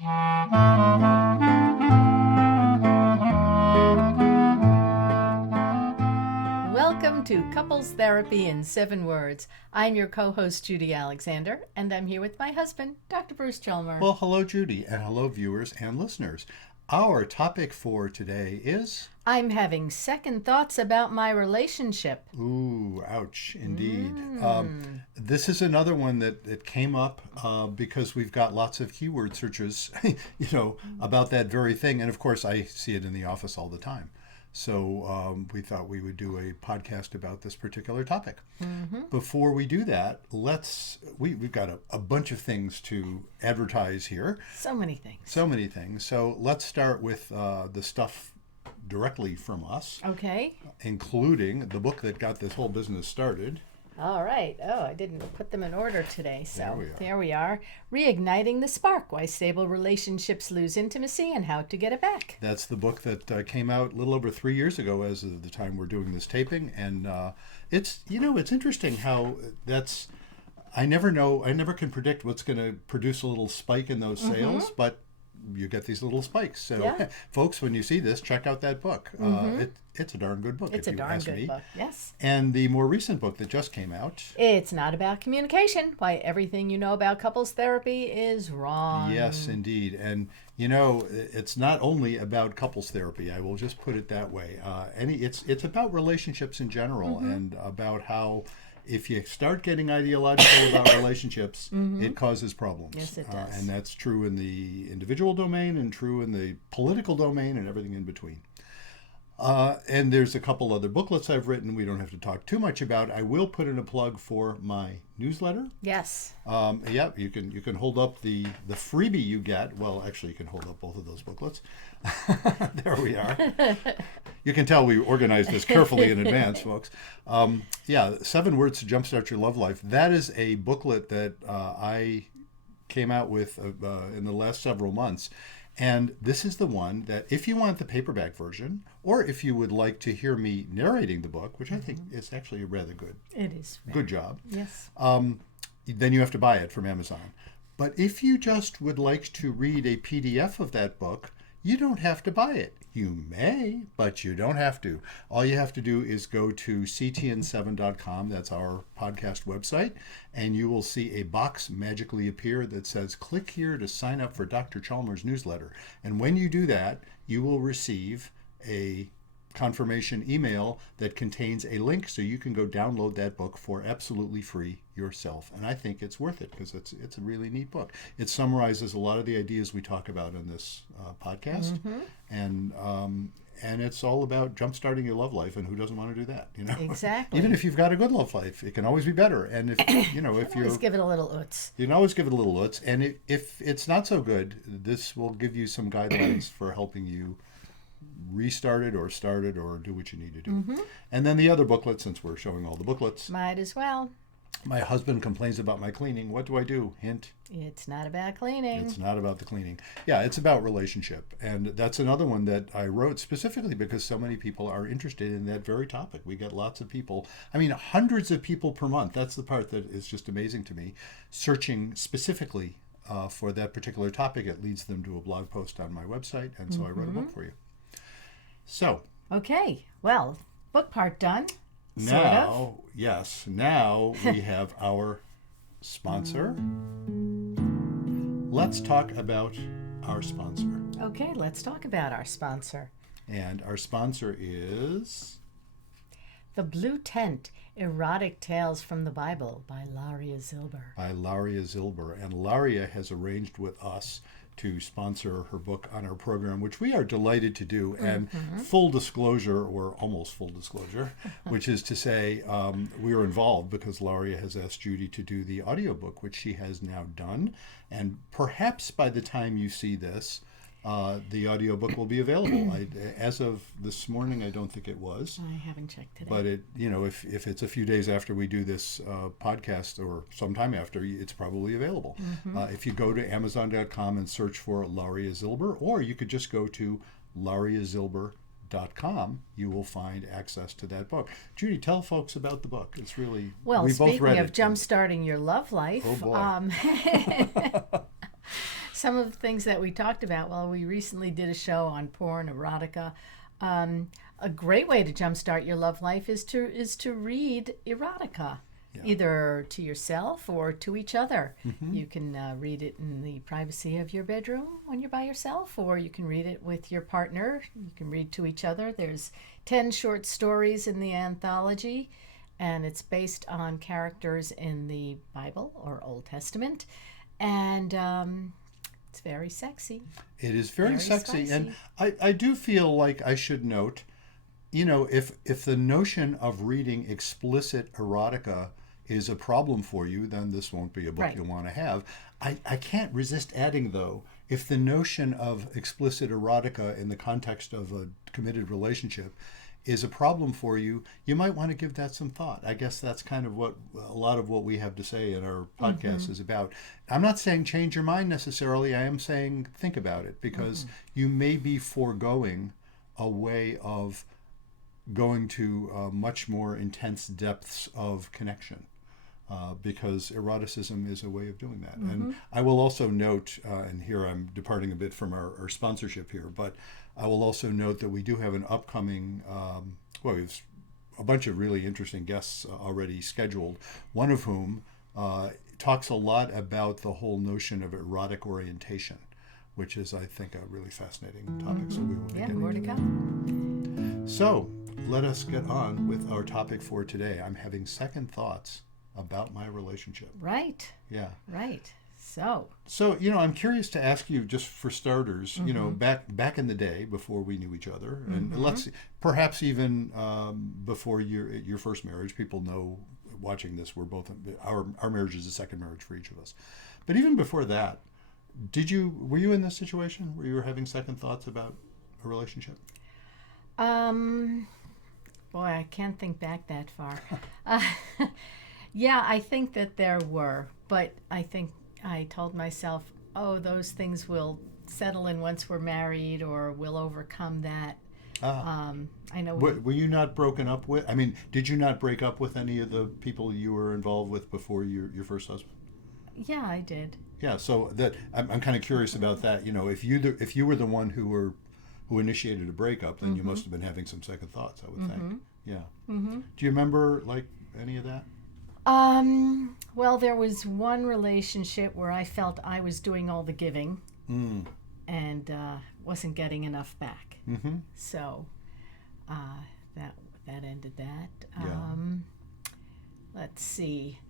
Welcome to Couples Therapy in 7 Words. I'm your co-host, Judy Alexander, and I'm here with my husband, Dr. Bruce Chalmer. Well, hello, Judy, and hello, viewers and listeners. Our topic for today is... I'm having second thoughts about my relationship. Ooh, ouch, indeed. This is another one that came up because we've got lots of keyword searches, about that very thing. And of course, I see it in the office all the time. So we thought we would do a podcast about this particular topic. Before we do that, we've got a bunch of things to advertise here. So many things. So let's start with the stuff directly from us. Okay. Including the book that got this whole business started. All right. Oh, I didn't put them in order today. So There we are. Reigniting the Spark, Why Stable Relationships Lose Intimacy and How to Get It Back. That's the book that came out a little over 3 years ago as of the time we're doing this taping. And it's interesting how that's, I never can predict what's going to produce a little spike in those sales, but you get these little spikes. So folks, when you see this, check out that book. It's a darn good book. It's a darn good book, yes. And the more recent book that just came out. It's Not About Communication, Why Everything You Know About Couples Therapy is Wrong. Yes, indeed. And, it's not only about couples therapy. I will just put it that way. It's about relationships in general and about how if you start getting ideological about relationships, it causes problems. Yes, it does. And that's true in the individual domain and true in the political domain and everything in between. And there's a couple other booklets I've written we don't have to talk too much about. I will put in a plug for my newsletter. Yes. You can hold up the freebie you get. Well, actually, you can hold up both of those booklets. There we are. You can tell we organized this carefully in advance, folks. 7 Words to Jumpstart Your Love Life. That is a booklet that I came out with in the last several months. And this is the one that if you want the paperback version, or if you would like to hear me narrating the book, which I think is actually a rather good. It is. Good job. Yes. Then you have to buy it from Amazon. But if you just would like to read a PDF of that book, you don't have to buy it. You may, but you don't have to. All you have to do is go to ctn7.com, that's our podcast website, and you will see a box magically appear that says, click here to sign up for Dr. Chalmers' newsletter. And when you do that, you will receive a confirmation email that contains a link so you can go download that book for absolutely free yourself. And I think it's worth it because it's a really neat book. It summarizes a lot of the ideas we talk about in this podcast, and it's all about jumpstarting your love life, and who doesn't want to do that? Exactly. Even if you've got a good love life, it can always be better. And if if you're, always give it a little oots. You can always give it a little oots. And if it's not so good, this will give you some guidelines for helping you restart it or start it or do what you need to do. And then the other booklet, since we're showing all the booklets. Might as well. My husband complains about my cleaning. What do I do? Hint. It's not about cleaning. It's not about the cleaning. Yeah, it's about relationship. And that's another one that I wrote specifically because so many people are interested in that very topic. We get lots of people, hundreds of people per month. That's the part that is just amazing to me, searching specifically for that particular topic. It leads them to a blog post on my website. And so I wrote a book for you. So. Okay. Well, book part done. Now we have our sponsor. Let's talk about our sponsor. Okay, let's talk about our sponsor. And our sponsor is... The Blue Tent, Erotic Tales from the Bible by Laria Zilber. And Laria has arranged with us to sponsor her book on our program, which we are delighted to do. And full disclosure, or almost full disclosure, which is to say we are involved because Laria has asked Judy to do the audiobook, which she has now done. And perhaps by the time you see this, the audiobook will be available. As of this morning, I don't think it was. I haven't checked today. But if it's a few days after we do this podcast or sometime after, it's probably available. If you go to Amazon.com and search for Laria Zilber, or you could just go to lariazilber.com, you will find access to that book. Judy, tell folks about the book. It's really well. Speaking of jumpstarting your love life, oh boy. some of the things that we talked about. Well, we recently did a show on porn, erotica. A great way to jumpstart your love life is to read erotica, either to yourself or to each other. You can read it in the privacy of your bedroom when you're by yourself, or you can read it with your partner. You can read to each other. There's 10 short stories in the anthology, and it's based on characters in the Bible or Old Testament, and it's very sexy. It is very sexy, spicy. and I do feel like I should note, if the notion of reading explicit erotica is a problem for you, then this won't be a book Right. you'll want to have. I can't resist adding, though, if the notion of explicit erotica in the context of a committed relationship is a problem for you, you might want to give that some thought. I guess that's kind of what a lot of what we have to say in our podcast is about. I'm not saying change your mind necessarily. I am saying think about it, because you may be foregoing a way of going to much more intense depths of connection. Because eroticism is a way of doing that. And I will also note, and here I'm departing a bit from our sponsorship here, but I will also note that we do have an upcoming, we have a bunch of really interesting guests already scheduled, one of whom talks a lot about the whole notion of erotic orientation, which is, I think, a really fascinating topic. So we will be getting More to into come. that. So let us get on with our topic for today. I'm having second thoughts about my relationship. Right. Yeah. Right. So, I'm curious to ask you, just for starters, back in the day before we knew each other, and let's perhaps even before your first marriage. People know, watching this, we're both our marriage is a second marriage for each of us. But even before that, were you in this situation where you were having second thoughts about a relationship? boy, I can't think back that far. Yeah, I think that there were, but I think I told myself, oh, those things will settle in once we're married, or we'll overcome that. I know. Were you not broken up with? I mean, did you not break up with any of the people you were involved with before your first husband? Yeah, I did. Yeah, so that I'm kind of curious about that. If you were the one who initiated a breakup, then you must have been having some second thoughts, I would think. Yeah. Do you remember like any of that? Well, there was one relationship where I felt I was doing all the giving and wasn't getting enough back. So that ended that. Let's see.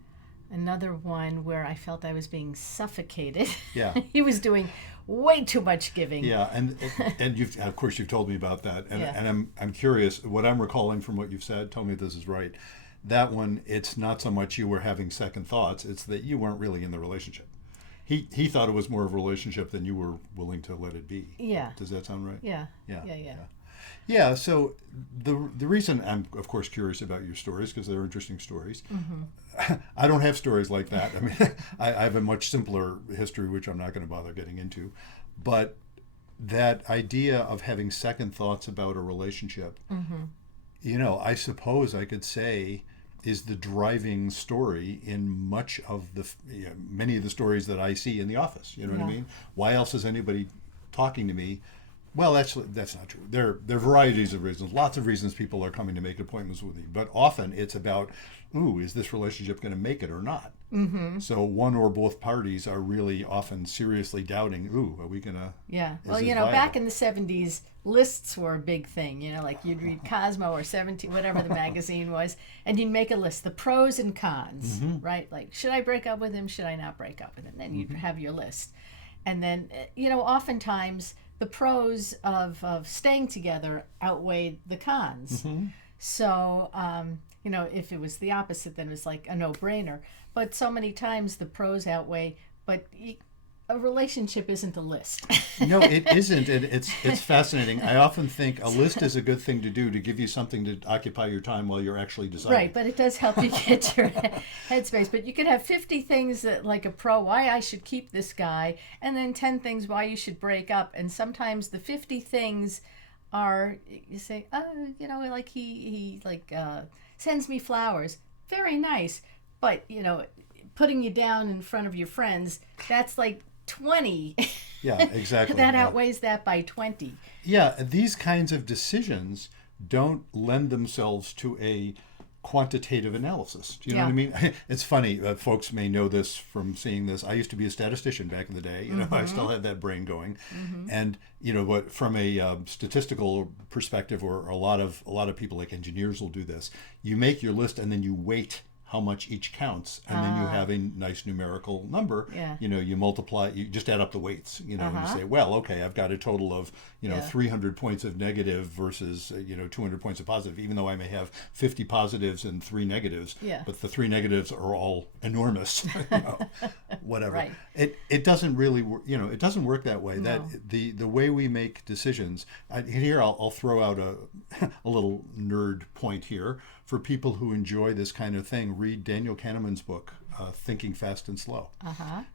Another one where I felt I was being suffocated. Yeah. He was doing way too much giving. Yeah, and of course you've told me about that, and Yeah. and I'm curious. What I'm recalling from what you've said, tell me if this is right. That one, it's not so much you were having second thoughts; it's that you weren't really in the relationship. He thought it was more of a relationship than you were willing to let it be. Yeah. Does that sound right? Yeah. Yeah. Yeah. Yeah, so the reason I'm, of course, curious about your stories, because they're interesting stories. I don't have stories like that. I mean, I have a much simpler history, which I'm not going to bother getting into. But that idea of having second thoughts about a relationship, I suppose I could say is the driving story in many of the stories that I see in the office. You know what I mean? Why else is anybody talking to me? Well, that's not true. There are varieties of reasons. Lots of reasons people are coming to make appointments with me. But often it's about, is this relationship going to make it or not? So one or both parties are really often seriously doubting, are we going to... Yeah. Is Well, this back viable? in the 70s, lists were a big thing. Like you'd read Cosmo or 17, whatever the magazine was, and you'd make a list, the pros and cons, right? Like, should I break up with him? Should I not break up with him? Then you'd have your list. And then, oftentimes the pros of staying together outweighed the cons. So, if it was the opposite, then it was like a no-brainer. But so many times the pros outweigh, but a relationship isn't a list. No, it isn't. And it's fascinating. I often think a list is a good thing to do to give you something to occupy your time while you're actually deciding. Right, but it does help you get your headspace. But you could have 50 things that, like a pro, why I should keep this guy, and then 10 things why you should break up. And sometimes the 50 things are, you say, like he sends me flowers. Very nice. But, putting you down in front of your friends, that's like 20. Yeah, exactly. That yeah. outweighs that by 20. Yeah, these kinds of decisions don't lend themselves to a quantitative analysis. Do you know what I mean? It's funny. Folks may know this from seeing this. I used to be a statistician back in the day. I still had that brain going, and what from a statistical perspective, or a lot of people like engineers will do this. You make your list and then you weight how much each counts, and then you have a nice numerical number. Yeah. You multiply, you just add up the weights, and you say, well, okay, I've got a total of 300 points of negative versus 200 points of positive, even though I may have 50 positives and 3 negatives. Yeah. But the 3 negatives are all enormous. Whatever. Right. It doesn't really it doesn't work that way. No. That the way we make decisions. Here I'll throw out a little nerd point here. For people who enjoy this kind of thing, read Daniel Kahneman's book, Thinking Fast and Slow,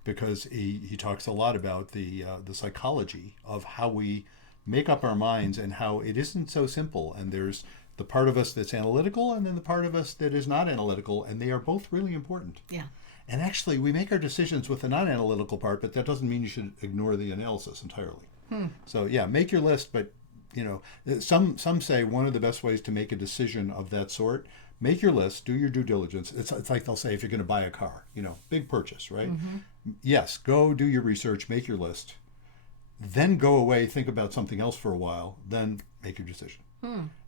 because he talks a lot about the psychology of how we make up our minds and how it isn't so simple. And there's the part of us that's analytical, and then the part of us that is not analytical, and they are both really important. Yeah. And actually, we make our decisions with the non-analytical part, but that doesn't mean you should ignore the analysis entirely. So yeah, make your list, but some say one of the best ways to make a decision of that sort, make your list, do your due diligence. It's like they'll say if you're going to buy a car, big purchase, right? Yes, go do your research, make your list, then go away, think about something else for a while, then make your decision.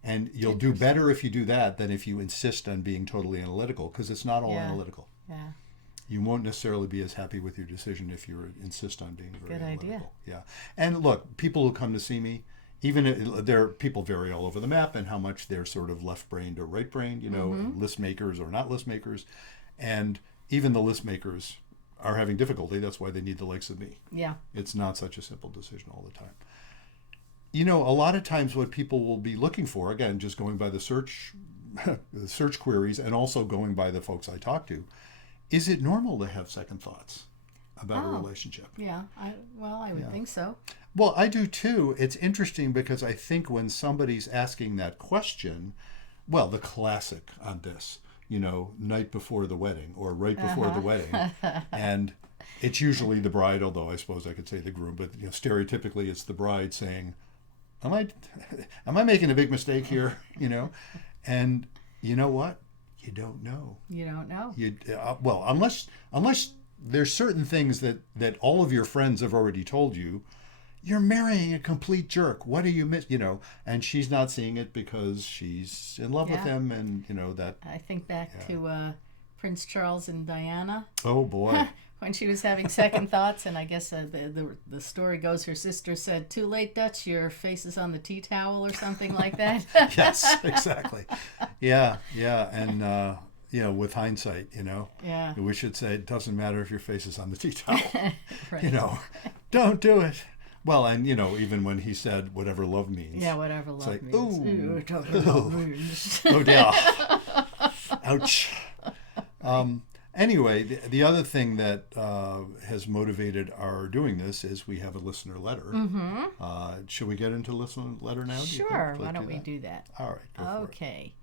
And you'll do better if you do that than if you insist on being totally analytical, because it's not all analytical. Yeah. You won't necessarily be as happy with your decision if you insist on being very analytical. Idea. Yeah. And look, people who come to see me, even people vary all over the map and how much they're sort of left-brained or right-brained, list makers or not list makers. And even the list makers are having difficulty. That's why they need the likes of me. Yeah. It's not such a simple decision all the time. A lot of times what people will be looking for, again, just going by the search queries and also going by the folks I talk to, is it normal to have second thoughts about a relationship? Yeah. I would think so. Well, I do too. It's interesting because I think when somebody's asking that question, well, the classic on this, night before the wedding or right before the wedding, and it's usually the bride, although I suppose I could say the groom, but stereotypically it's the bride saying, am I making a big mistake here? And you know what? You don't know. You don't know. Well, unless there's certain things that all of your friends have already told you. You're marrying a complete jerk. What do you miss? And she's not seeing it because she's in love with him, and that. I think back to Prince Charles and Diana. Oh boy. When she was having second thoughts, and I guess the story goes, her sister said, "Too late, Dutch. Your face is on the tea towel," or something like that. Yes, exactly. Yeah, and with hindsight, Yeah. we should say it doesn't matter if your face is on the tea towel. Right. Don't do it. Well, and even when he said whatever love means. Yeah, whatever love like, means. Oh dear. Ouch. Anyway, the other thing that has motivated our doing this is we have a listener letter. Should we get into listener letter now? Sure. Why don't we do that? All right. Go for it. Okay.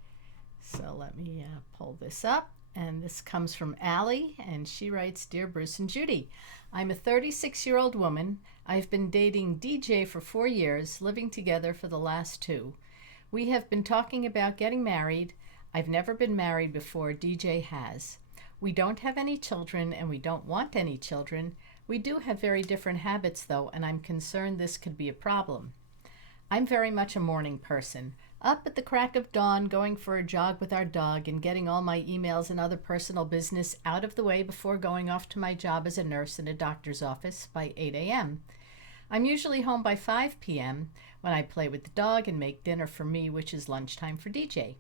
So let me pull this up. And this comes from Allie, and she writes, "Dear Bruce and Judy, I'm a 36-year-old woman. I've been dating DJ for 4 years, living together for the last 2. We have been talking about getting married. I've never been married before. DJ has. We don't have any children, and we don't want any children. We do have very different habits, though, and I'm concerned this could be a problem. I'm very much a morning person. Up at the crack of dawn, going for a jog with our dog, and getting all my emails and other personal business out of the way before going off to my job as a nurse in a doctor's office by 8 a.m. I'm usually home by 5 p.m. when I play with the dog and make dinner for me, which is lunchtime for DJ.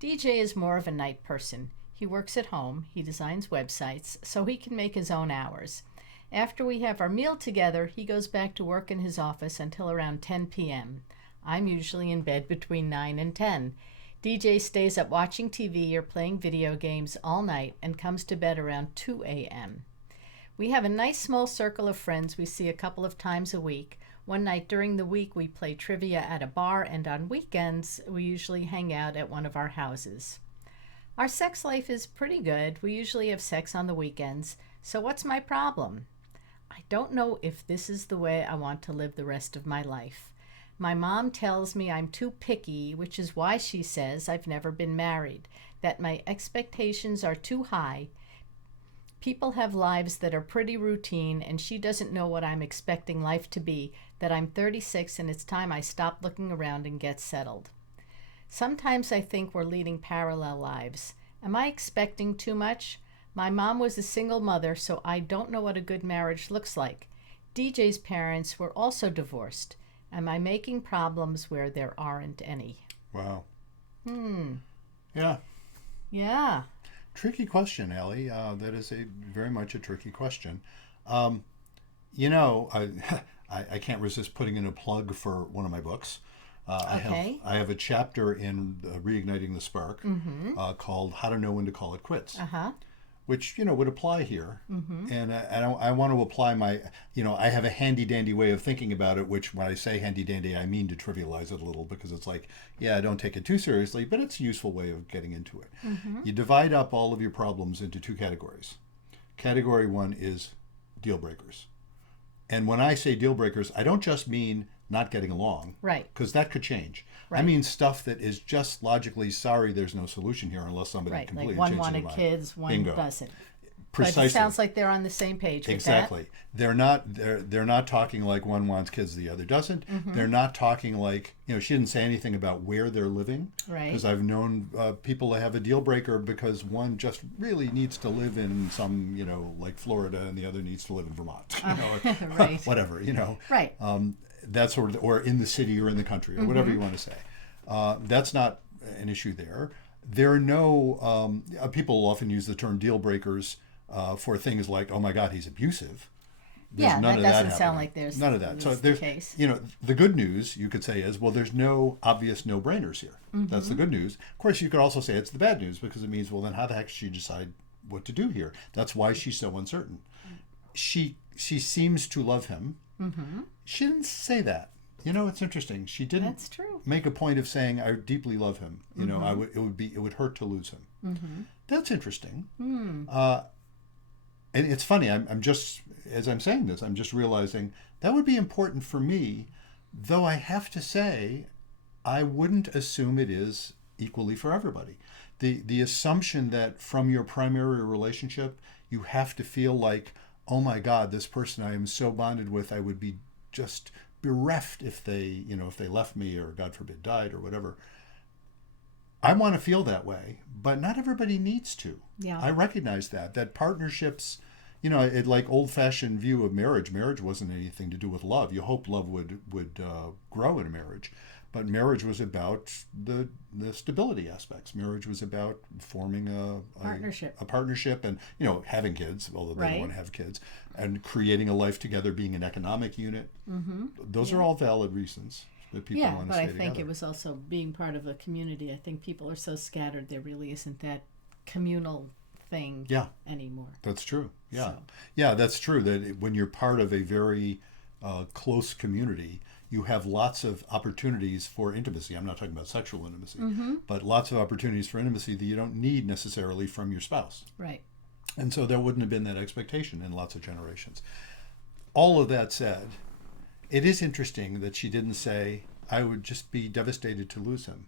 DJ is more of a night person. He works at home, he designs websites, so he can make his own hours. After we have our meal together, he goes back to work in his office until around 10 p.m. I'm usually in bed between 9 and 10. DJ stays up watching TV or playing video games all night and comes to bed around 2 a.m. We have a nice small circle of friends we see a couple of times a week. One night during the week we play trivia at a bar, and on weekends we usually hang out at one of our houses. Our sex life is pretty good. We usually have sex on the weekends. So what's my problem? I don't know if this is the way I want to live the rest of my life. My mom tells me I'm too picky, which is why she says I've never been married, that my expectations are too high. People have lives that are pretty routine, and she doesn't know what I'm expecting life to be, that I'm 36 and it's time I stop looking around and get settled. Sometimes I think we're leading parallel lives. Am I expecting too much? My mom was a single mother, so I don't know what a good marriage looks like. DJ's parents were also divorced. Am I making problems where there aren't any? Wow. Yeah. Yeah. Tricky question, Ellie. That is very much a tricky question. I can't resist putting in a plug for one of my books. Okay. I have a chapter in Reigniting the Spark called "How to Know When to Call It Quits," which would apply here. And I want to apply my I have a handy dandy way of thinking about it. Which when I say handy dandy, I mean to trivialize it a little, because it's like, yeah, don't take it too seriously, but it's a useful way of getting into it. You divide up all of your problems into two categories. Category one is deal breakers. And when I say deal breakers, I don't just mean not getting along, Right. because that could change. I Right. mean stuff that is just logically, sorry, there's no solution here unless somebody Right. completely Like one changes their wanted mind. kids, one Bingo. doesn't. Precisely. But it sounds like they're on the same page with Exactly. They're not talking like one wants kids, the other doesn't. They're not talking like, she didn't say anything about where they're living. Right. Because I've known people that have a deal breaker because one just really needs to live in some, like Florida, and the other needs to live in Vermont. Or Right. whatever, that. Right. that sort of, or in the city or in the country, or whatever you want to say. That's not an issue there. There are no, people often use the term deal breakers for things like, oh my God, he's abusive. There's Yeah, none that of doesn't happening. sound like there's none of that. So that's there's, the case. the good news you could say is, well, there's no obvious no-brainers here. That's the good news. Of course, you could also say it's the bad news, because it means, well, then how the heck does she decide what to do here? That's why she's so uncertain. She seems to love him. She didn't say that. It's interesting. She didn't That's true. make a point of saying, I deeply love him. It would hurt to lose him. That's interesting. And it's funny, I'm just, as I'm saying this, I'm just realizing that would be important for me, though I have to say, I wouldn't assume it is equally for everybody. The assumption that from your primary relationship, you have to feel like, oh my God, this person I am so bonded with, I would be just bereft if they left me, or God forbid died, or whatever. I want to feel that way, but not everybody needs to. Yeah. I recognize that partnerships, like old-fashioned view of marriage wasn't anything to do with love. You hope love would grow in a marriage, but marriage was about the stability aspects. Marriage was about forming a partnership, and having kids, although they don't want to have kids, and creating a life together, being an economic unit. Those are all valid reasons that people want to stay together. I think it was also being part of a community. I think people are so scattered, there really isn't that communal thing anymore. That's true. Yeah. So. Yeah, that's true. That when you're part of a very close community, you have lots of opportunities for intimacy. I'm not talking about sexual intimacy, but lots of opportunities for intimacy that you don't need necessarily from your spouse. Right. And so there wouldn't have been that expectation in lots of generations. All of that said, it is interesting that she didn't say, I would just be devastated to lose him.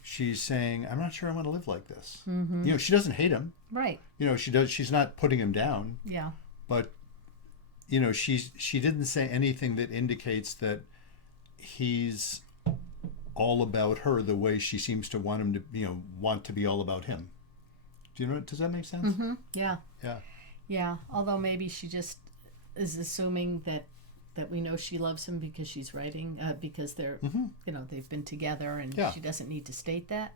She's saying, I'm not sure I want to live like this. She doesn't hate him. Right. She's not putting him down. Yeah. But, she didn't say anything that indicates that he's all about her the way she seems to want him to, want to be all about him. Does that make sense? Yeah. Yeah. Yeah. Although maybe she just is assuming that we know she loves him because she's writing, because they're, they've been together, and she doesn't need to state that.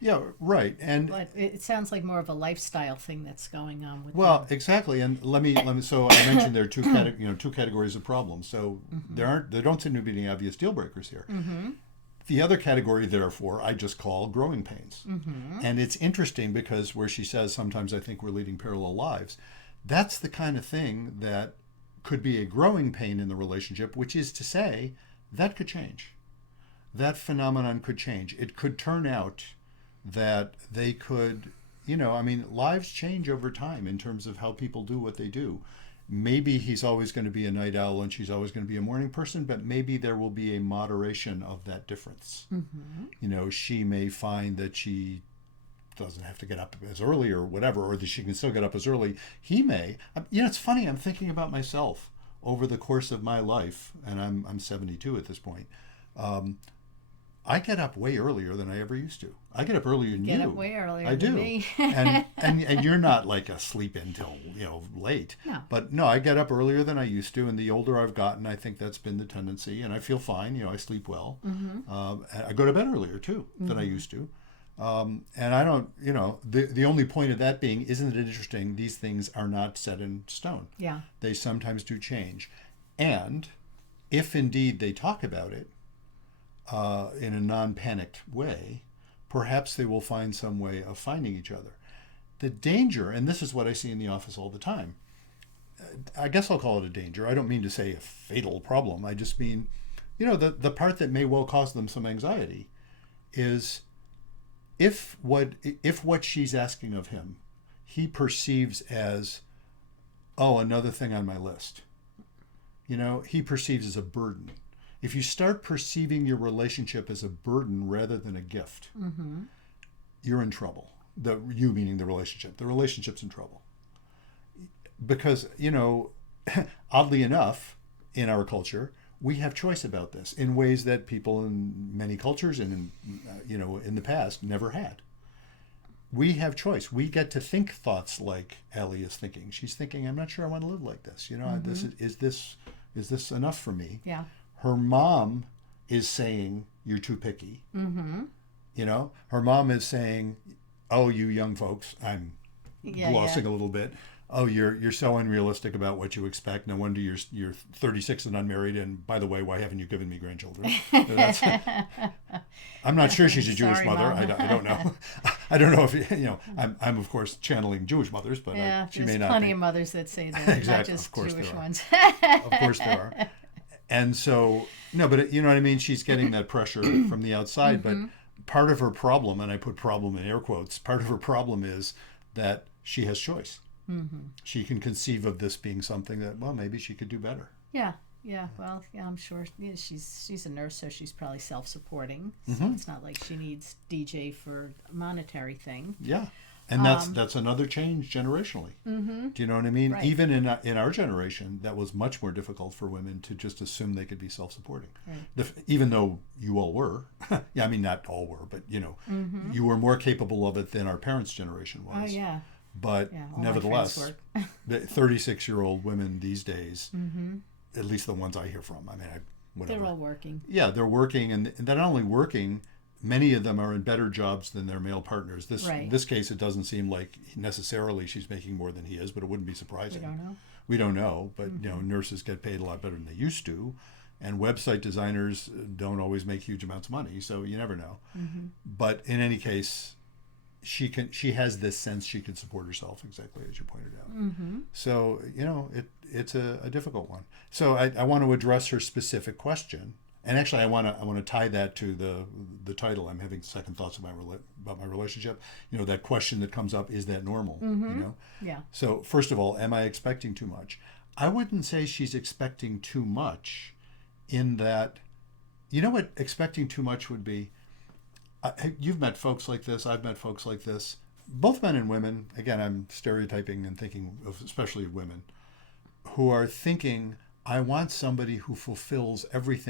Yeah, right. And but it sounds like more of a lifestyle thing that's going on with well, them. exactly. And let me. So I mentioned there are two categories of problems. So there don't seem to be any obvious deal breakers here. The other category, therefore, I just call growing pains. And it's interesting because where she says, sometimes I think we're leading parallel lives, that's the kind of thing that could be a growing pain in the relationship, which is to say, that could change. That phenomenon could change. It could turn out that they could, lives change over time in terms of how people do what they do. maybe he's always going to be a night owl and she's always going to be a morning person, but maybe there will be a moderation of that difference. You know, she may find that she doesn't have to get up as early or whatever, or that she can still get up as early. He may. You know, it's funny. I'm thinking about myself over the course of my life, and I'm 72 at this point. I get up way earlier than I ever used to. I get up earlier than you. Get up way earlier I than do. me. and you're not like asleep until, you know, late. No. But no, I get up earlier than I used to, and the older I've gotten, I think that's been the tendency, and I feel fine. You know, I sleep well. I go to bed earlier too than I used to. And I don't, you know, the only point of that being, isn't it interesting? These things are not set in stone. Yeah. They sometimes do change. And if indeed they talk about it in a non-panicked way, perhaps they will find some way of finding each other. The danger, and this is what I see in the office all the time, I guess I'll call it a danger. I don't mean to say a fatal problem. I just mean, you know, the part that may well cause them some anxiety is if what she's asking of him, he perceives as, oh, another thing on my list. You know, he perceives as a burden. If you start perceiving your relationship as a burden rather than a gift, you're in trouble. You meaning the relationship. The relationship's in trouble. Because, you know, oddly enough, in our culture, we have choice about this in ways that people in many cultures and in, you know, in the past never had. We have choice. We get to think thoughts like Ellie is thinking. She's thinking, I'm not sure I want to live like this. You know, is this enough for me? Yeah. Her mom is saying, you're too picky. You know, her mom is saying, oh, you young folks, I'm glossing a little bit. Oh, you're so unrealistic about what you expect. No wonder you're 36 and unmarried. And by the way, why haven't you given me grandchildren? I'm not sure she's a Jewish mother. I don't know. I don't know if you know. I'm of course channeling Jewish mothers, but she may not. There's plenty be. of mothers that say that, Exactly. not just Of course Jewish there are. ones. Of course there are. And so no, but you know what I mean. She's getting that pressure from the outside, but part of her problem, and I put problem in air quotes. Part of her problem is that she has choice. She can conceive of this being something that, well, maybe she could do better. Yeah. Well, yeah, I'm sure. Yeah, she's a nurse, so she's probably self-supporting. So it's not like she needs DJ for a monetary thing. Yeah, and that's another change generationally. Do you know what I mean? Right. Even in our generation, that was much more difficult for women to just assume they could be self-supporting. Right. Even though you all were, yeah, I mean not all were, but you know, you were more capable of it than our parents' generation was. Oh yeah. But all nevertheless, the 36-year-old women these days, at least the ones I hear from, I mean, whatever. They're all working. Yeah, they're working, and they're not only working, many of them are in better jobs than their male partners. This case, it doesn't seem like necessarily she's making more than he is, but it wouldn't be surprising. We don't know, but you know, nurses get paid a lot better than they used to, and website designers don't always make huge amounts of money, so you never know. But in any case, she has this sense she can support herself, exactly as you pointed out. So you know, it's a difficult one. So I want to address her specific question, and actually I want to tie that to the title. I'm having second thoughts about my relationship. You know, that question that comes up, is that normal? You know. Yeah. So first of all, am I expecting too much? I wouldn't say she's expecting too much, in that, you know what expecting too much would be. You've met folks like this. I've met folks like this. Both men and women. Again, I'm stereotyping and thinking of especially women who are thinking, I want somebody who fulfills every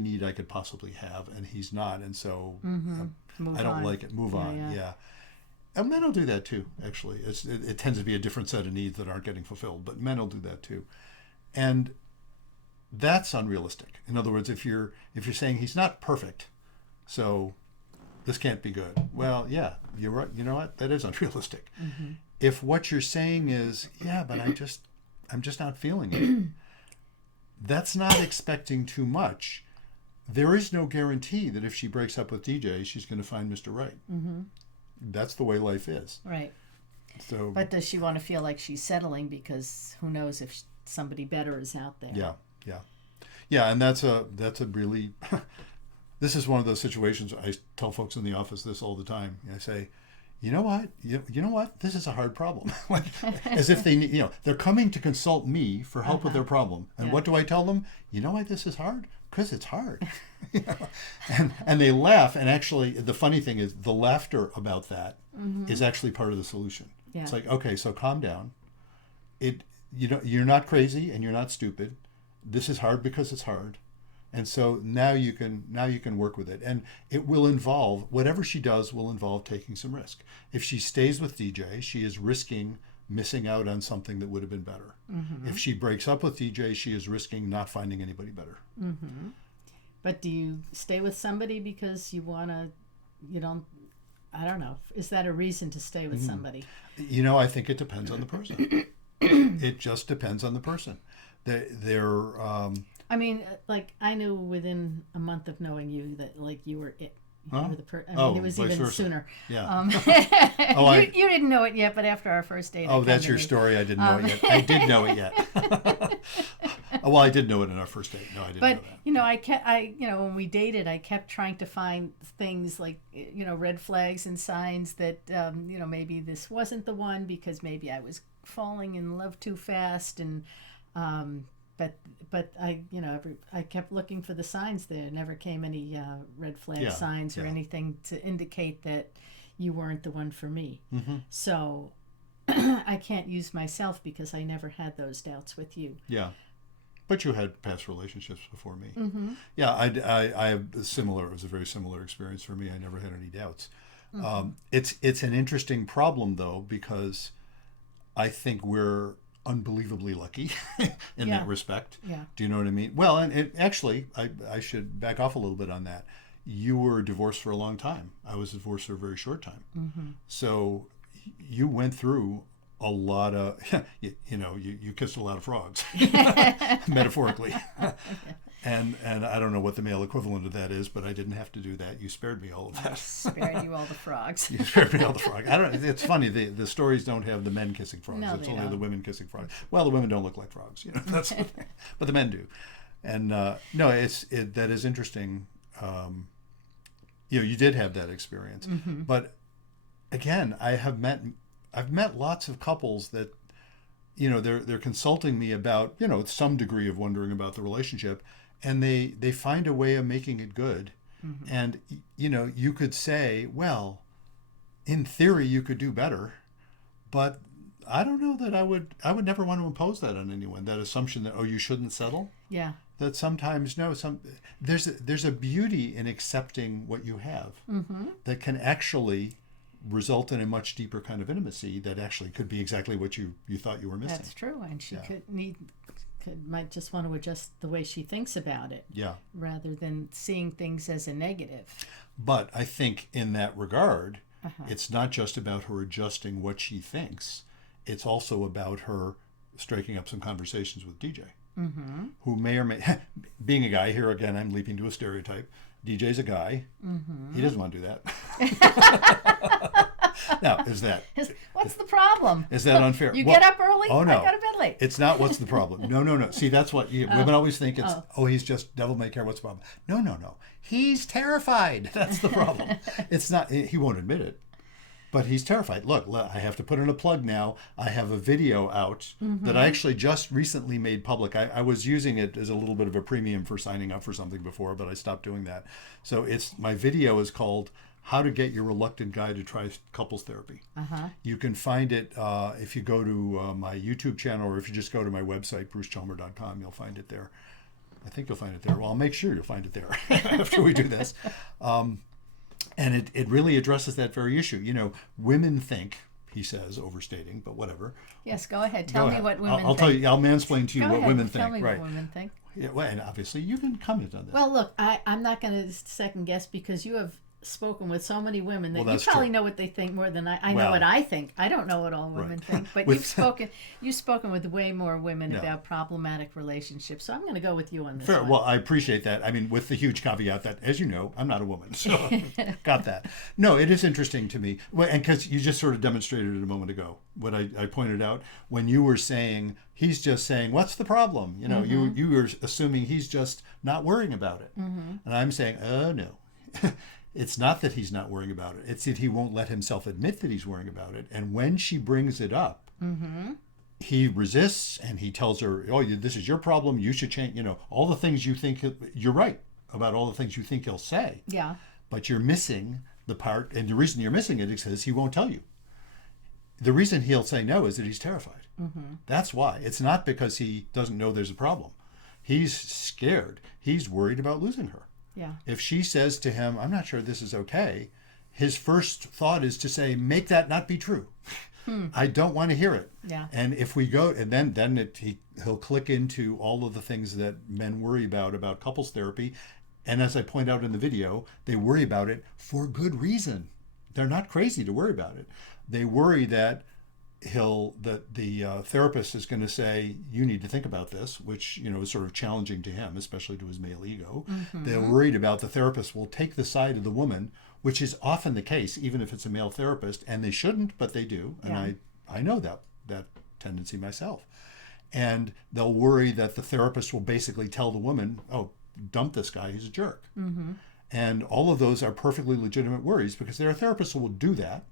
need I could possibly have, and he's not, and so I don't like it. Move on. Yeah. And men will do that too. Actually, it tends to be a different set of needs that aren't getting fulfilled, but men will do that too, and that's unrealistic. In other words, if you're saying he's not perfect, so this can't be good. Well, yeah, you're right. You know what? That is unrealistic. If what you're saying is, yeah, but I'm just not feeling it, that's not expecting too much. There is no guarantee that if she breaks up with DJ, she's going to find Mr. Right. That's the way life is. Right. So, but does she want to feel like she's settling, because who knows if somebody better is out there? Yeah, and that's a really. This is one of those situations. I tell folks in the office this all the time. I say, you know what? You know what? This is a hard problem. Like, as if they, they're coming to consult me for help with their problem. And what do I tell them? You know why this is hard? Because it's hard. And they laugh. And actually, the funny thing is, the laughter about that is actually part of the solution. Yeah. It's like, okay, so calm down. You're not crazy and you're not stupid. This is hard because it's hard. And so now you can work with it, and it will involve, whatever she does will involve taking some risk. If she stays with DJ, she is risking missing out on something that would have been better. If she breaks up with DJ, she is risking not finding anybody better. But do you stay with somebody because you don't, I don't know. Is that a reason to stay with somebody? I think it depends on the person. It just depends on the person. I mean, like, I knew within a month of knowing you that, like, you were it. You were the it was even versa. Sooner. Yeah. You didn't know it yet, but after our first date. Oh, that's your story. I didn't know it yet. I did know it yet. Well, I did know it in our first date. No, I didn't know that. When we dated, I kept trying to find things like, red flags and signs that, maybe this wasn't the one because maybe I was falling in love too fast, and but I kept looking for the signs. There never came any red flag signs or anything to indicate that you weren't the one for me. So I can't use myself because I never had those doubts with you. Yeah, but you had past relationships before me. Yeah, I have similar. It was a very similar experience for me. I never had any doubts. It's an interesting problem though, because I think we're unbelievably lucky in that respect. Yeah. Do you know what I mean? Well, and actually, I should back off a little bit on that. You were divorced for a long time. I was divorced for a very short time. So you went through a lot of, you kissed a lot of frogs, metaphorically. And I don't know what the male equivalent of that is, but I didn't have to do that. You spared me all of that. I spared you all the frogs. You spared me all the frogs. It's funny. The stories don't have the men kissing frogs. No, it's only don't. The women kissing frogs. Well, the women don't look like frogs, that's but the men do. And no, that is interesting. You did have that experience, but again, I've met lots of couples that, they're consulting me about, some degree of wondering about the relationship. And they find a way of making it good. And, you could say, well, in theory, you could do better. But I don't know that I would never want to impose that on anyone, that assumption that, you shouldn't settle. Yeah. That sometimes, there's a beauty in accepting what you have that can actually result in a much deeper kind of intimacy that actually could be exactly what you thought you were missing. That's true. And she might just want to adjust the way she thinks about it. Yeah. Rather than seeing things as a negative. But I think in that regard, it's not just about her adjusting what she thinks. It's also about her striking up some conversations with DJ, who may or may, being a guy, here again, I'm leaping to a stereotype. DJ's a guy. He doesn't want to do that. Now, what's the problem? Is that unfair? You get up early? Oh, no. I go to bed late. It's not what's the problem. No. See, that's what women always think. It's, he's just devil may care. What's the problem? No. He's terrified. That's the problem. It's not, he won't admit it, but he's terrified. Look, I have to put in a plug now. I have a video out that I actually just recently made public. I was using it as a little bit of a premium for signing up for something before, but I stopped doing that. So my video is called How to Get Your Reluctant Guy to Try Couples Therapy. You can find it if you go to my YouTube channel, or if you just go to my website, brucechalmer.com, you'll find it there. I think you'll find it there. Well, I'll make sure you'll find it there after we do this. And it really addresses that very issue. Women think, he says, overstating, but whatever. Yes, go ahead. Tell me what women think. I'll tell you. I'll mansplain to you what women think. Tell me what women think. Yeah, well, and obviously you can comment on that. Well, look, I'm not going to second guess, because you have spoken with so many women that you probably know what they think more than I know what I think. I don't know what all women think, but you've spoken with way more women about problematic relationships. So I'm going to go with you on this one. Well, I appreciate that. I mean, with the huge caveat that, as you know, I'm not a woman, so got that. No, it is interesting to me, and because you just sort of demonstrated it a moment ago. What I pointed out when you were saying, he's just saying, what's the problem? You were assuming he's just not worrying about it, and I'm saying, no. it's not that he's not worrying about it. It's that he won't let himself admit that he's worrying about it. And when she brings it up, he resists and he tells her, oh, this is your problem. You should change, all the things you think, you're right about all the things you think he'll say. Yeah. But you're missing the part. And the reason you're missing it is because he won't tell you. The reason he'll say no is that he's terrified. That's why. It's not because he doesn't know there's a problem. He's scared. He's worried about losing her. Yeah. If she says to him, I'm not sure this is okay, his first thought is to say, make that not be true. I don't want to hear it. Yeah. And if we go, and then he'll click into all of the things that men worry about couples therapy. And as I point out in the video, they worry about it for good reason. They're not crazy to worry about it. They worry that the therapist is going to say, you need to think about this, which, is sort of challenging to him, especially to his male ego. They're worried about the therapist will take the side of the woman, which is often the case, even if it's a male therapist, and they shouldn't, but they do. And I know that tendency myself. And they'll worry that the therapist will basically tell the woman, oh, dump this guy, he's a jerk. And all of those are perfectly legitimate worries because there are therapists who will do that.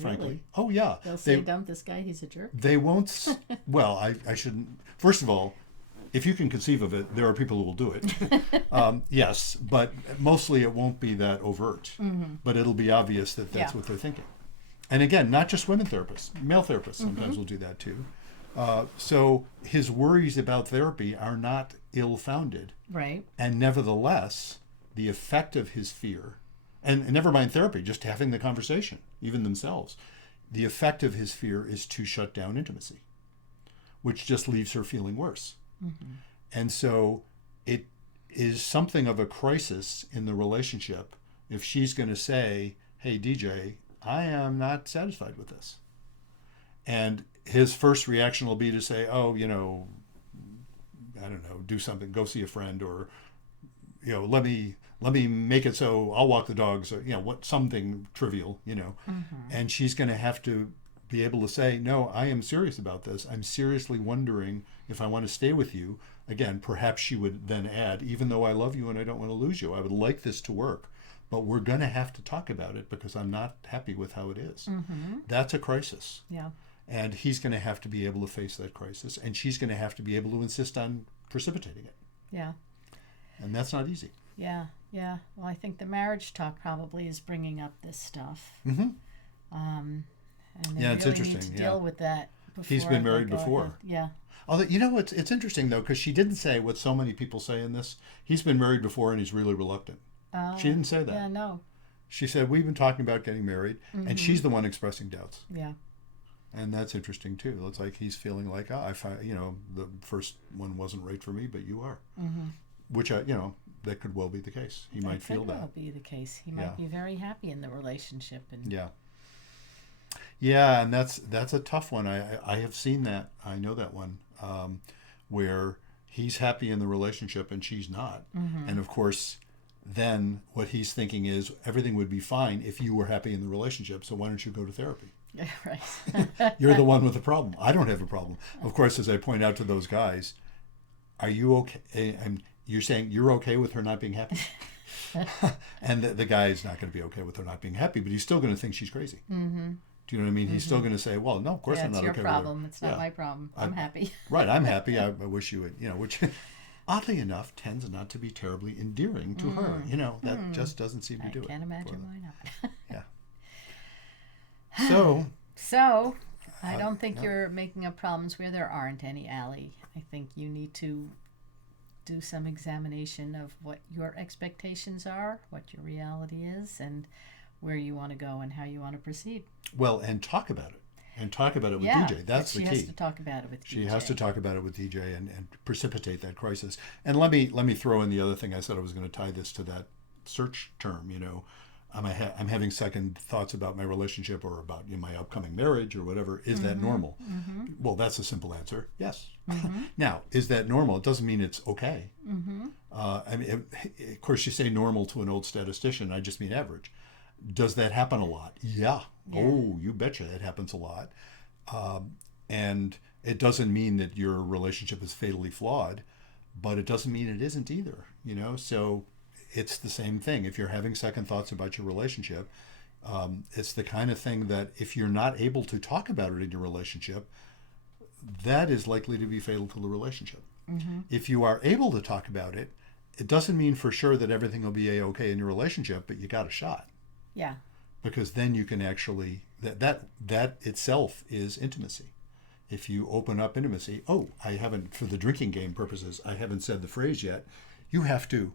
Frankly. Really? Oh, yeah. They'll say, dump this guy, he's a jerk? They won't. Well, I shouldn't. First of all, if you can conceive of it, there are people who will do it. Yes, but mostly it won't be that overt. But it'll be obvious that that's what they're thinking. And again, not just women therapists. Male therapists sometimes will do that too. So his worries about therapy are not ill-founded. Right. And nevertheless, the effect of his fear, and never mind therapy, just having the conversation, even themselves, the effect of his fear is to shut down intimacy, which just leaves her feeling worse. And so it is something of a crisis in the relationship if she's going to say, hey, DJ, I am not satisfied with this. And his first reaction will be to say, oh, I don't know, do something, go see a friend, or, let me make it so I'll walk the dogs, or, something trivial, And she's going to have to be able to say, no, I am serious about this. I'm seriously wondering if I want to stay with you. Again, perhaps she would then add, even though I love you and I don't want to lose you, I would like this to work, but we're going to have to talk about it because I'm not happy with how it is. That's a crisis. Yeah. And he's going to have to be able to face that crisis, and she's going to have to be able to insist on precipitating it. Yeah. And that's not easy. Yeah. Yeah. Well, I think the marriage talk probably is bringing up this stuff. And they it's really interesting. need to deal with that before. He's been they married go before. ahead. Yeah. Although, it's interesting, though, because she didn't say what so many people say in this. He's been married before and he's really reluctant. She didn't say that. Yeah, no. She said, we've been talking about getting married, and she's the one expressing doubts. Yeah. And that's interesting, too. It's like he's feeling like, I find, the first one wasn't right for me, but you are. Which, that could well be the case. He might feel that. That could well be the case. He might be very happy in the relationship. And Yeah, and that's a tough one. I have seen that. I know that one, where he's happy in the relationship and she's not. And of course, then what he's thinking is everything would be fine if you were happy in the relationship. So why don't you go to therapy? Yeah, right. You're the one with the problem. I don't have a problem. Of course, as I point out to those guys, are you okay? You're saying you're okay with her not being happy? And the guy is not going to be okay with her not being happy, but he's still going to think she's crazy. Do you know what I mean? He's still going to say, well, no, of course I'm not okay with her. It's your problem. It's not my problem. I'm happy. Right, I'm happy. I wish you would, which oddly enough tends not to be terribly endearing to her. That just doesn't seem to do it. I can't imagine why not. Yeah. So I don't think you're making up problems where there aren't any, Allie. I think you need to do some examination of what your expectations are, what your reality is, and where you want to go and how you want to proceed. Well, and talk about it. And talk about it with DJ. That's the key. She has to talk about it with DJ. She has to talk about it with DJ and precipitate that crisis. And let me throw in the other thing. I said I was going to tie this to that search term. I'm having second thoughts about my relationship or about my upcoming marriage or whatever. Is that normal? Well, that's a simple answer. Yes. Now, is that normal? It doesn't mean it's okay. Of course, you say normal to an old statistician. I just mean average. Does that happen a lot? Yeah. Oh, you betcha it happens a lot. And it doesn't mean that your relationship is fatally flawed, but it doesn't mean it isn't either. So it's the same thing. If you're having second thoughts about your relationship, it's the kind of thing that if you're not able to talk about it in your relationship, that is likely to be fatal to the relationship. If you are able to talk about it, it doesn't mean for sure that everything will be a-okay in your relationship, but you got a shot. Yeah. Because then you can actually, that itself is intimacy. If you open up intimacy, I haven't, for the drinking game purposes, I haven't said the phrase yet, you have to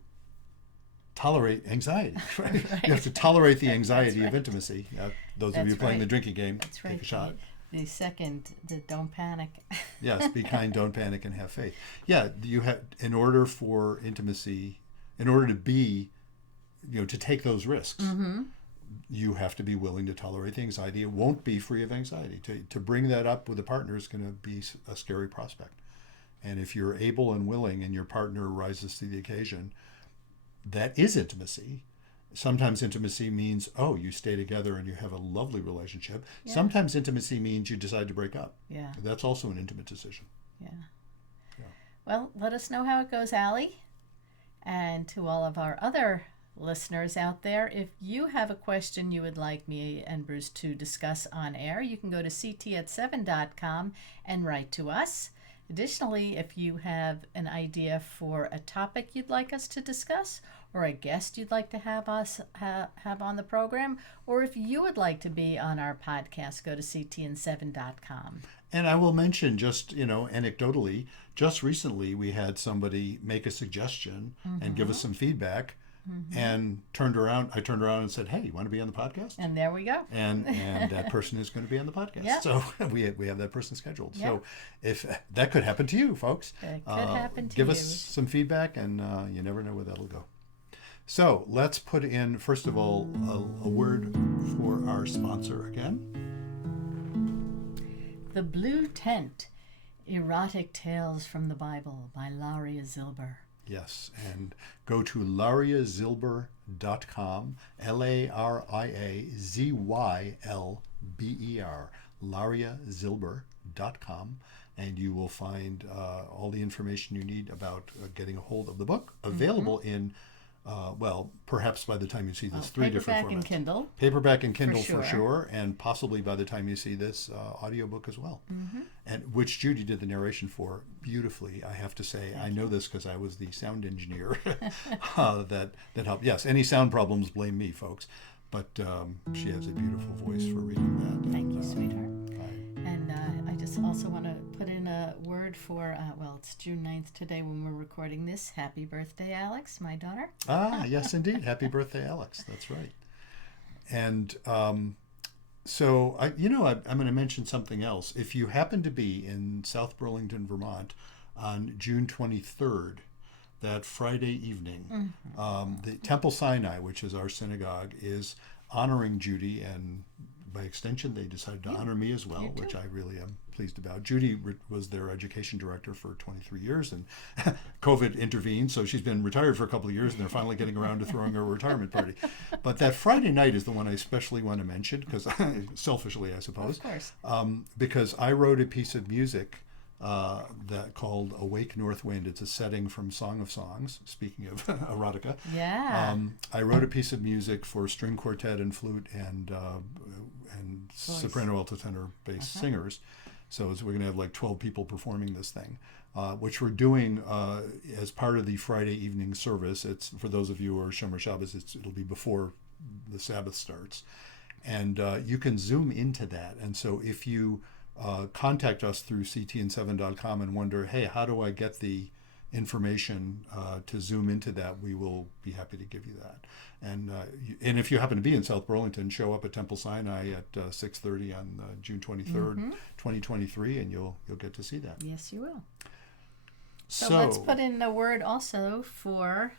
tolerate anxiety, right? You have to tolerate the anxiety of intimacy. Those of you playing the drinking game, take a shot. The second, the don't panic. Yes, be kind, don't panic, and have faith. Yeah, you have, in order for intimacy, in order to be, to take those risks, you have to be willing to tolerate the anxiety. It won't be free of anxiety. To bring that up with a partner is going to be a scary prospect. And if you're able and willing and your partner rises to the occasion, that is intimacy. Sometimes intimacy means, you stay together and you have a lovely relationship. Yeah. Sometimes intimacy means you decide to break up. Yeah. That's also an intimate decision. Yeah. Well, let us know how it goes, Allie. And to all of our other listeners out there, if you have a question you would like me and Bruce to discuss on air, you can go to ct@7.com and write to us. Additionally, if you have an idea for a topic you'd like us to discuss, or a guest you'd like to have us have on the program, or if you would like to be on our podcast, go to ctn7.com. And I will mention, just anecdotally, just recently we had somebody make a suggestion and give us some feedback. And I turned around and said, "Hey, you want to be on the podcast?" And there we go. And that person is going to be on the podcast. Yep. So we have that person scheduled. Yep. So if that could happen to you, folks, it could happen to give us some feedback, and you never know where that'll go. So let's put in, first of all, a word for our sponsor again. The Blue Tent, Erotic Tales from the Bible by Laria Zilber. Yes, and go to lariazilber.com, LARIAZYLBER, lariazilber.com, and you will find all the information you need about getting a hold of the book, available in, perhaps by the time you see this, 3 different formats. Paperback and Kindle. Paperback and Kindle for sure, and possibly by the time you see this, audiobook as well. And which Judy did the narration for beautifully, I have to say. I know this because I was the sound engineer that helped. Yes, any sound problems, blame me, folks. But she has a beautiful voice for reading that. Thank you, sweetheart. And I just also want to put in a word for, it's June 9th today when we're recording this. Happy birthday, Alex, my daughter. Yes, indeed. Happy birthday, Alex. That's right. And so, I'm going to mention something else. If you happen to be in South Burlington, Vermont on June 23rd, that Friday evening, the Temple Sinai, which is our synagogue, is honoring Judy, and by extension, they decided to honor me as well, which I really am pleased about. Judy was their education director for 23 years, and COVID intervened, so she's been retired for a couple of years, and they're finally getting around to throwing her a retirement party. But that Friday night is the one I especially want to mention, because selfishly, I suppose, of course, because I wrote a piece of music that called Awake North Wind. It's a setting from Song of Songs, speaking of erotica. Yeah. I wrote a piece of music for string quartet and flute and soprano, alto, tenor, bass singers. So we're going to have like 12 people performing this thing, which we're doing as part of the Friday evening service. It's, for those of you who are Shomer Shabbos, it'll be before the Sabbath starts. And you can zoom into that. And so if you contact us through ctn7.com and wonder, hey, how do I get the information to zoom into that, we will be happy to give you that. And if you happen to be in South Burlington, show up at Temple Sinai at 6:30 on June 23rd, 2023, and you'll get to see that. Yes, you will. So let's put in a word also for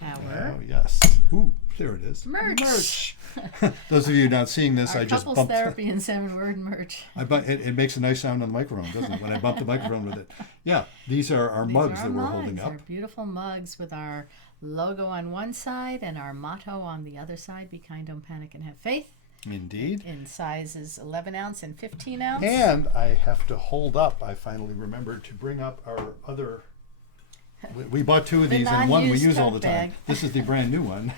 our... Oh, yes. Ooh, there it is. Merch. Those of you not seeing this, our I just bumped... Couples Therapy and 7-word merch. It makes a nice sound on the microphone, doesn't it, when I bump the microphone with it? Yeah, these are our mugs that we're holding up. Our beautiful mugs with our logo on one side and our motto on the other side, be kind, don't panic, and have faith. Indeed. In sizes 11 ounce and 15 ounce. And I have to hold up, I finally remembered to bring up our other We bought two of The these, and one we non-used use all tote the time. bag. This is the brand new one.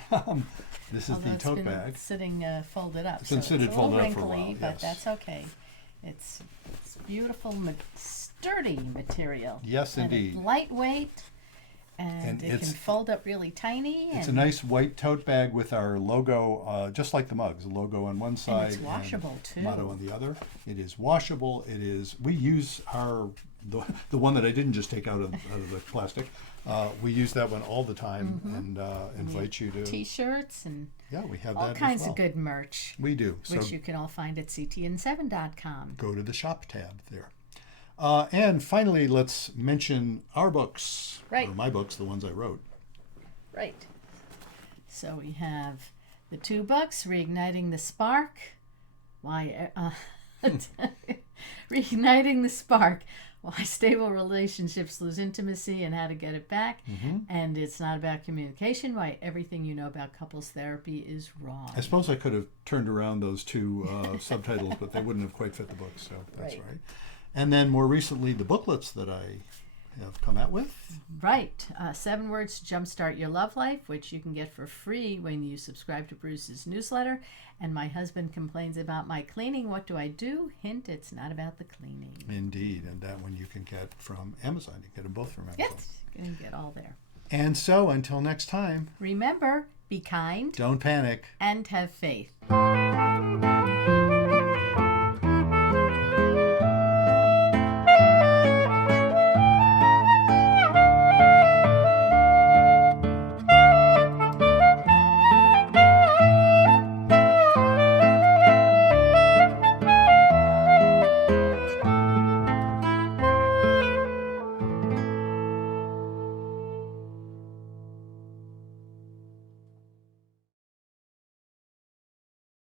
This is Although the it's tote been bag. sitting folded up. It's been so sitting it's a little folded up for a wrinkly, while, but yes. that's okay. It's beautiful, sturdy material. Yes, And indeed. it's lightweight, and it it's can fold up really tiny. It's a and nice white tote bag with our logo, just like the mugs, a logo on one side it's washable, too. motto on the other. It is washable. It is. We use the one that I didn't just take out of the plastic. We use that one all the time, and invite you to. T-shirts and Yeah, we have all that kinds as well. of good merch, We do. So which you can all find at ctn7.com. go to the shop tab there. And finally, let's mention our books, Right. or my books, the ones I wrote. Right. So we have the 2 books, Reigniting the Spark. Why? Reigniting the Spark. Why stable relationships lose intimacy and how to get it back. And it's not about communication. Why everything you know about couples therapy is wrong. I suppose I could have turned around those two subtitles, but they wouldn't have quite fit the book, so that's Right. right. And then more recently, the booklets that I have come out with. Right. 7 Words to Jumpstart Your Love Life, which you can get for free when you subscribe to Bruce's newsletter. And My Husband Complains About My Cleaning. What do I do? Hint, it's not about the cleaning. Indeed, and that one you can get from Amazon. You can get them both from Amazon. Yes, you can get all there. And so, until next time, Remember, be kind don't panic. and have faith.